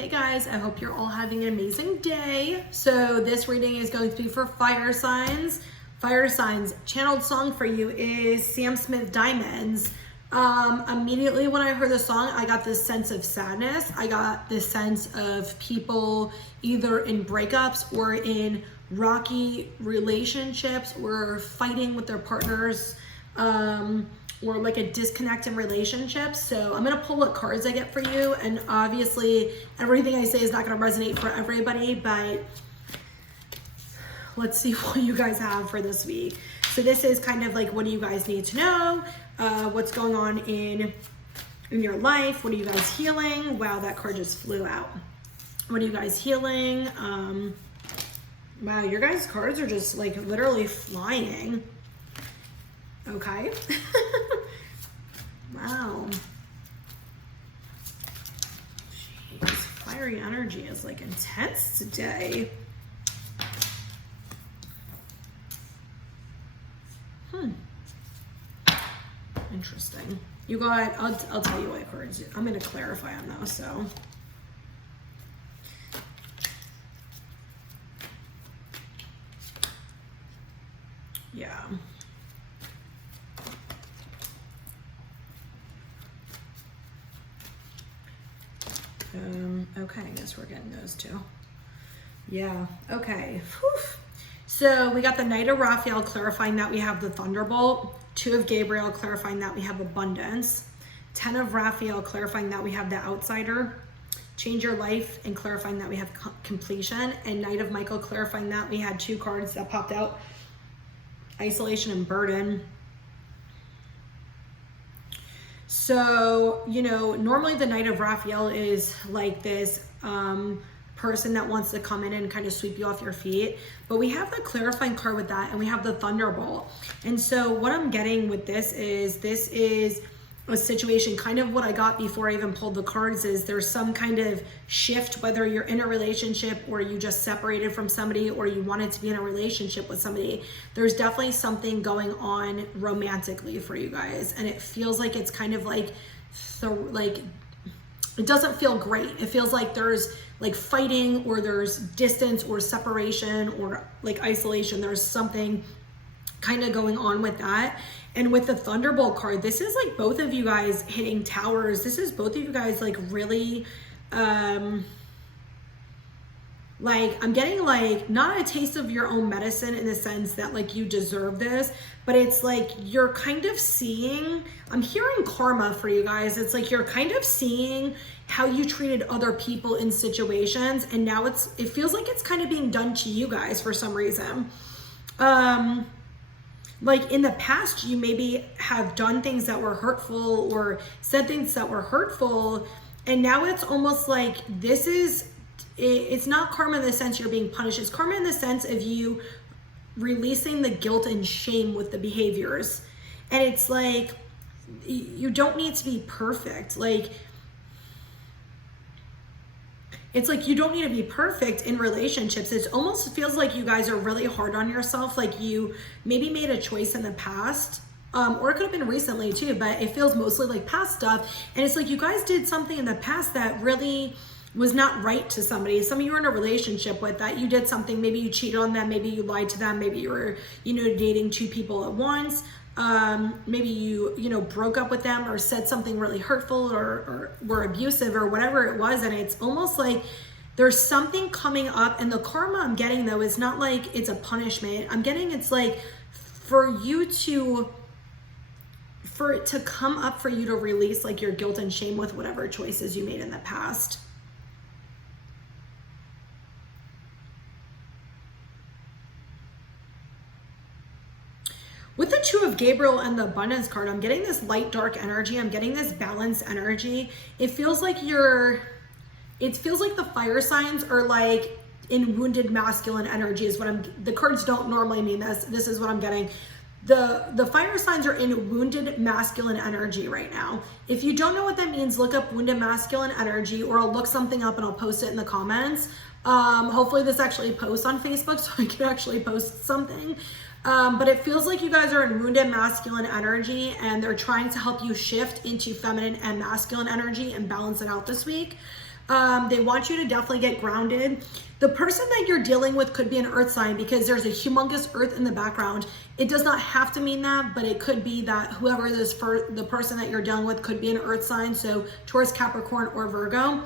Hey guys, I hope you're all having an amazing day. So this reading is going to be for fire signs. Fire signs, channeled song for you is Sam Smith Diamonds. Immediately when I heard the song, I got this sense of sadness. I got this sense of people either in breakups or in rocky relationships or fighting with their partners, or like a disconnect in relationships. So I'm gonna pull what cards I get for you, and obviously everything I say is not gonna resonate for everybody, but let's see what you guys have for this week. So this is kind of like, what do you guys need to know? What's going on in your life? What are you guys healing? Wow, that card just flew out. What are you guys healing? Wow, your guys' cards are just like literally flying. Okay. Wow. Jeez, fiery energy is like intense today. Interesting. You got, I'll tell you what cards. I'm going to clarify on those, so. Yeah. Okay, I guess we're getting those two. Yeah, okay. Whew. So we got the Knight of Raphael clarifying that we have the Thunderbolt. 2 of Gabriel clarifying that we have abundance. 10 of Raphael clarifying that we have the Outsider. Change Your Life and clarifying that we have completion. And Knight of Michael clarifying that we had 2 cards that popped out. Isolation and burden. So, you know, normally the Knight of Raphael is like this person that wants to come in and kind of sweep you off your feet. But we have the clarifying card with that, and we have the Thunderbolt. And so what I'm getting with this is a situation, kind of what I got before I even pulled the cards, is there's some kind of shift, whether you're in a relationship or you just separated from somebody or you wanted to be in a relationship with somebody. There's definitely something going on romantically for you guys, and it feels like it's kind of like it doesn't feel great. It feels like there's like fighting, or there's distance or separation or like isolation. There's something kind of going on with that. And with the Thunderbolt card, this is like both of you guys hitting towers. This is both of you guys like really, like I'm getting like not a taste of your own medicine in the sense that like you deserve this, but it's like you're kind of seeing, I'm hearing karma for you guys. It's like you're kind of seeing how you treated other people in situations, and now it feels like it's kind of being done to you guys for some reason. Like in the past, you maybe have done things that were hurtful or said things that were hurtful, and now it's almost like it's not karma in the sense you're being punished. It's karma in the sense of you releasing the guilt and shame with the behaviors. And it's like, you don't need to be perfect. Like, it's like you don't need to be perfect in relationships. It almost feels like you guys are really hard on yourself. Like you maybe made a choice in the past, or it could have been recently too, but it feels mostly like past stuff. And it's like you guys did something in the past that really was not right to somebody. Some of you were in a relationship with that. You did something, maybe you cheated on them, maybe you lied to them, maybe you were, dating 2 people at once. Maybe you broke up with them or said something really hurtful or were abusive or whatever it was. And it's almost like there's something coming up, and the karma I'm getting though is not like it's a punishment. I'm getting it's like for it to come up, for you to release like your guilt and shame with whatever choices you made in the past. With the 2 of Gabriel and the abundance card, I'm getting this light, dark energy. I'm getting this balanced energy. It feels like the fire signs are like in wounded masculine energy is what the cards don't normally mean this. This is what I'm getting. The fire signs are in wounded masculine energy right now. If you don't know what that means, look up wounded masculine energy, or I'll look something up and I'll post it in the comments. Hopefully this actually posts on Facebook so I can actually post something. But it feels like you guys are in wounded masculine energy, and they're trying to help you shift into feminine and masculine energy and balance it out this week. They want you to definitely get grounded. The person that you're dealing with could be an earth sign because there's a humongous earth in the background. It does not have to mean that, but it could be that whoever the person that you're dealing with could be an earth sign. So Taurus, Capricorn, or Virgo.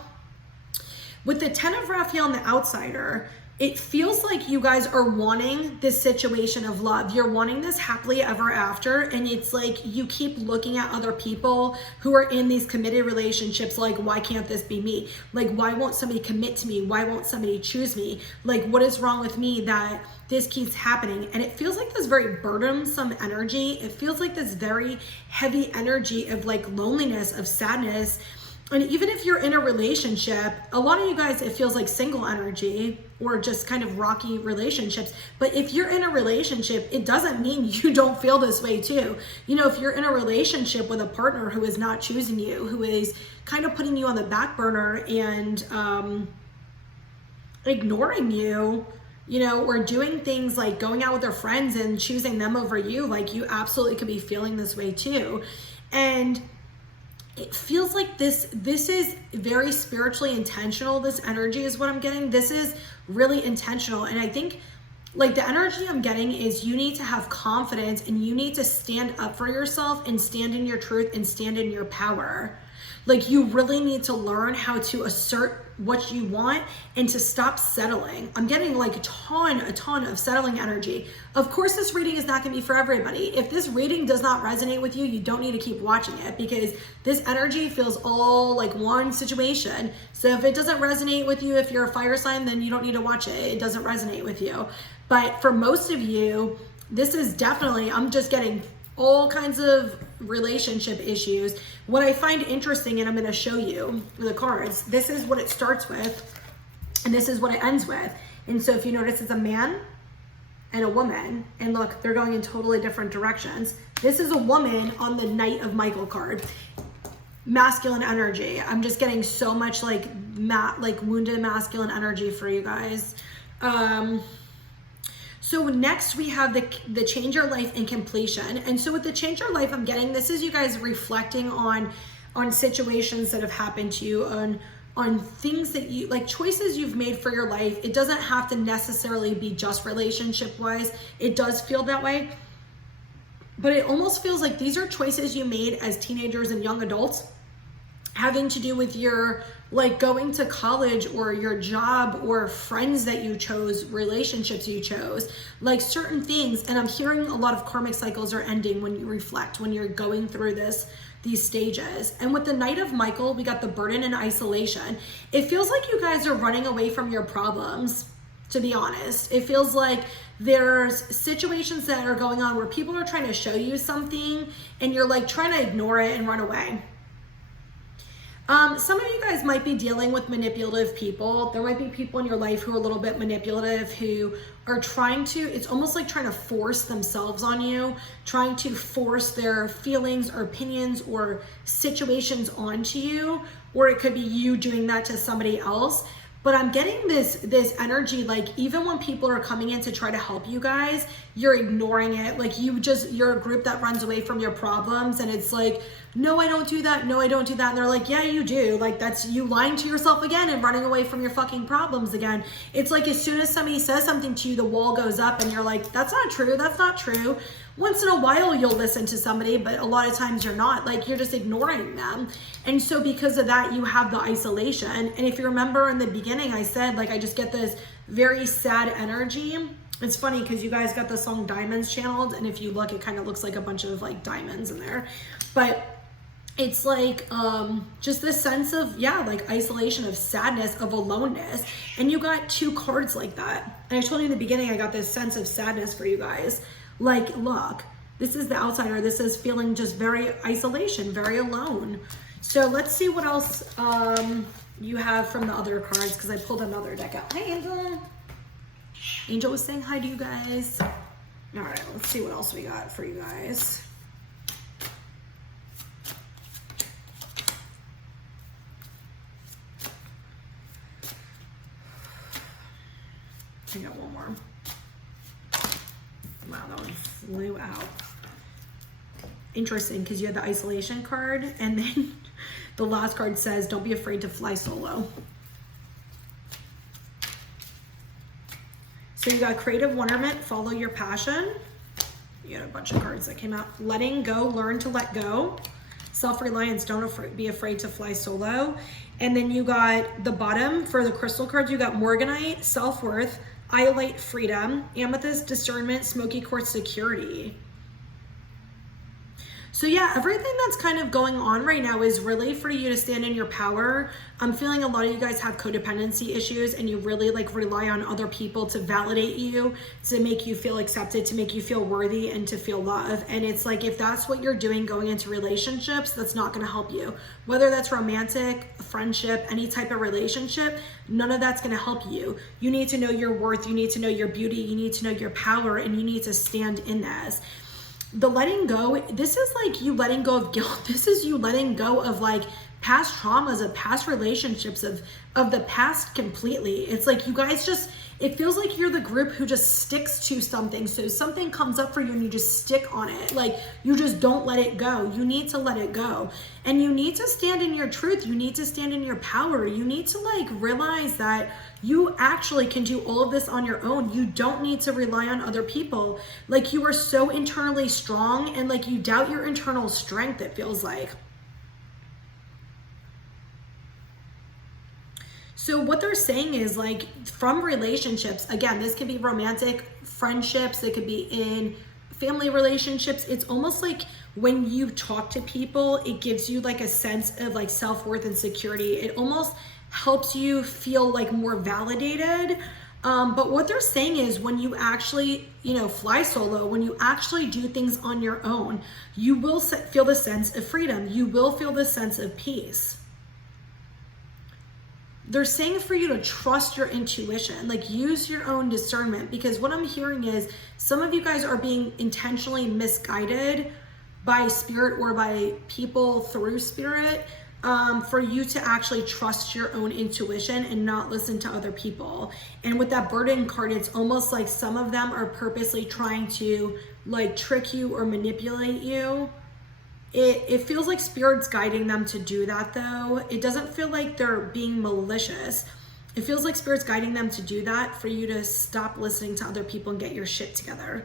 With the 10 of Raphael and the outsider, it feels like you guys are wanting this situation of love. You're wanting this happily ever after. And it's like you keep looking at other people who are in these committed relationships like, why can't this be me? Like, why won't somebody commit to me? Why won't somebody choose me? Like, what is wrong with me that this keeps happening? And it feels like this very burdensome energy. It feels like this very heavy energy of like loneliness, of sadness. And even if you're in a relationship, a lot of you guys, it feels like single energy or just kind of rocky relationships. But if you're in a relationship, it doesn't mean you don't feel this way too. You know, if you're in a relationship with a partner who is not choosing you, who is kind of putting you on the back burner and ignoring you, you know, or doing things like going out with their friends and choosing them over you, like you absolutely could be feeling this way too. And it feels like this is very spiritually intentional. This energy is what I'm getting. This is really intentional. And I think like the energy I'm getting is you need to have confidence and you need to stand up for yourself and stand in your truth and stand in your power. Like you really need to learn how to assert what you want and to stop settling. I'm getting like a ton of settling energy. Of course, this reading is not going to be for everybody. If this reading does not resonate with you, you don't need to keep watching it because this energy feels all like one situation. So if it doesn't resonate with you, if you're a fire sign, then you don't need to watch it. It doesn't resonate with you. But for most of you, this is definitely, I'm just getting all kinds of relationship issues. What I find interesting, and I'm going to show you the cards, this is what it starts with and this is what it ends with. And so if you notice, it's a man and a woman, and look, they're going in totally different directions. This is a woman on the Knight of Michael card. Masculine energy. I'm just getting so much like wounded masculine energy for you guys. So next we have the change your life and completion. And so with the change your life, I'm getting, this is you guys reflecting on situations that have happened to you, on things that you, like choices you've made for your life. It doesn't have to necessarily be just relationship wise. It does feel that way, but it almost feels like these are choices you made as teenagers and young adults, having to do with your like going to college or your job or friends that you chose, relationships you chose, like certain things. And I'm hearing a lot of karmic cycles are ending when you reflect, when you're going through these stages. And with the Knight of Michael, we got the burden and isolation. It feels like you guys are running away from your problems, to be honest. It feels like there's situations that are going on where people are trying to show you something and you're like trying to ignore it and run away. Some of you guys might be dealing with manipulative people. There might be people in your life who are a little bit manipulative, who are trying to, it's almost like trying to force themselves on you, trying to force their feelings or opinions or situations onto you, or it could be you doing that to somebody else. But I'm getting this energy, like even when people are coming in to try to help you guys, you're ignoring it. Like you're a group that runs away from your problems, and it's like, no, I don't do that. No, I don't do that. And they're like, yeah, you do. Like that's you lying to yourself again and running away from your fucking problems again. It's like as soon as somebody says something to you, the wall goes up and you're like, that's not true. That's not true. Once in a while you'll listen to somebody, but a lot of times you're not. Like you're just ignoring them. And so because of that, you have the isolation. And if you remember in the beginning, I said, like, I just get this very sad energy. It's funny because you guys got the song Diamonds channeled. And if you look, it kind of looks like a bunch of like diamonds in there. But it's like just this sense of, yeah, like isolation, of sadness, of aloneness. And you got two cards like that. And I told you in the beginning, I got this sense of sadness for you guys. Like, look, this is the outsider. This is feeling just very isolation, very alone. So let's see what else you have from the other cards, because I pulled another deck out. Hi, Angel. Angel was saying hi to you guys. All right, let's see what else we got for you guys. I got one more. Wow, that one flew out. Interesting, because you had the isolation card, and then The last card says, don't be afraid to fly solo. So you got creative wonderment, follow your passion. You got a bunch of cards that came out. Letting go, learn to let go. Self-reliance, don't be afraid to fly solo. And then you got the bottom for the crystal cards, you got Morganite, self-worth, Iolite, freedom, Amethyst, discernment, smoky quartz, security. So yeah, everything that's kind of going on right now is really for you to stand in your power. I'm feeling a lot of you guys have codependency issues and you really like rely on other people to validate you, to make you feel accepted, to make you feel worthy and to feel love. And it's like, if that's what you're doing going into relationships, that's not gonna help you. Whether that's romantic, friendship, any type of relationship, none of that's gonna help you. You need to know your worth, you need to know your beauty, you need to know your power, and you need to stand in this. The letting go, this is like you letting go of guilt. This is you letting go of like past traumas, of past relationships, of the past completely. It's like you guys just, it feels like you're the group who just sticks to something. So something comes up for you and you just stick on it. Like you just don't let it go. You need to let it go. And you need to stand in your truth. You need to stand in your power. You need to like realize that you actually can do all of this on your own. You don't need to rely on other people. Like you are so internally strong and like you doubt your internal strength, it feels like. So what they're saying is like from relationships, again, this could be romantic friendships, it could be in family relationships. It's almost like when you talk to people, it gives you like a sense of like self-worth and security. It almost helps you feel like more validated. But what they're saying is when you actually, fly solo, when you actually do things on your own, you will feel the sense of freedom. You will feel the sense of peace. They're saying for you to trust your intuition, like use your own discernment, because what I'm hearing is some of you guys are being intentionally misguided by spirit or by people through spirit, for you to actually trust your own intuition and not listen to other people. And with that burden card, it's almost like some of them are purposely trying to like trick you or manipulate you. It feels like spirit's guiding them to do that though. It doesn't feel like they're being malicious. It feels like spirit's guiding them to do that for you to stop listening to other people and get your shit together.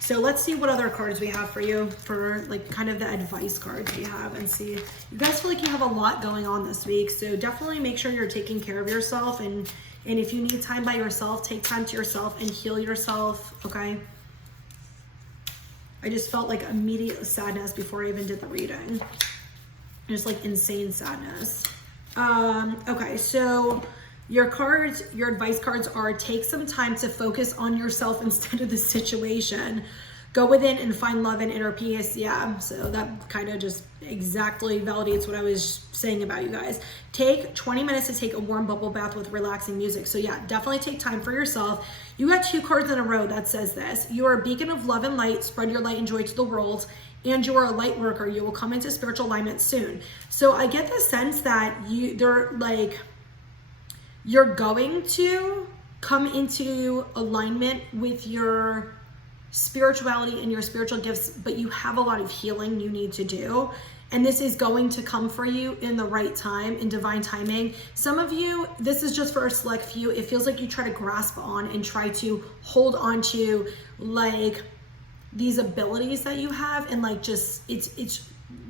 So let's see what other cards we have for you, for like kind of the advice cards we have, and see. You guys feel like you have a lot going on this week. So definitely make sure you're taking care of yourself. And if you need time by yourself, take time to yourself and heal yourself, okay? I just felt like immediate sadness before I even did the reading. Just like insane sadness. Okay, so your cards, your advice cards are: take some time to focus on yourself instead of the situation. Go within and find love and inner peace. Yeah, so that kind of just exactly validates what I was saying about you guys. Take 20 minutes to take a warm bubble bath with relaxing music. So yeah, definitely take time for yourself. You got 2 cards in a row that says this: you are a beacon of love and light, spread your light and joy to the world, and you are a light worker. You will come into spiritual alignment soon. So I get the sense that you're going to come into alignment with your spirituality and your spiritual gifts, but you have a lot of healing you need to do. And this is going to come for you in the right time, in divine timing. Some of you, this is just for a select few. It feels like you try to grasp on and try to hold on to like these abilities that you have, and like just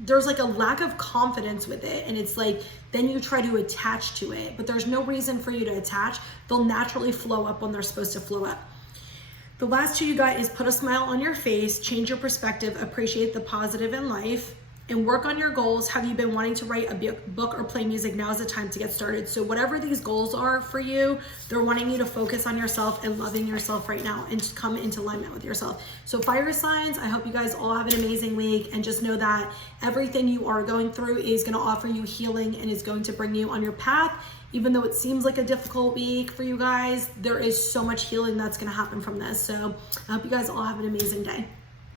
there's like a lack of confidence with it, and it's like then you try to attach to it, but there's no reason for you to attach. They'll naturally flow up when they're supposed to flow up. The last 2 you got is put a smile on your face, change your perspective, appreciate the positive in life, and work on your goals. Have you been wanting to write a book or play music? Now is the time to get started. So whatever these goals are for you, they're wanting you to focus on yourself and loving yourself right now and to come into alignment with yourself. So fire signs, I hope you guys all have an amazing week, and just know that everything you are going through is going to offer you healing and is going to bring you on your path. Even though it seems like a difficult week for you guys, there is so much healing that's going to happen from this. So I hope you guys all have an amazing day.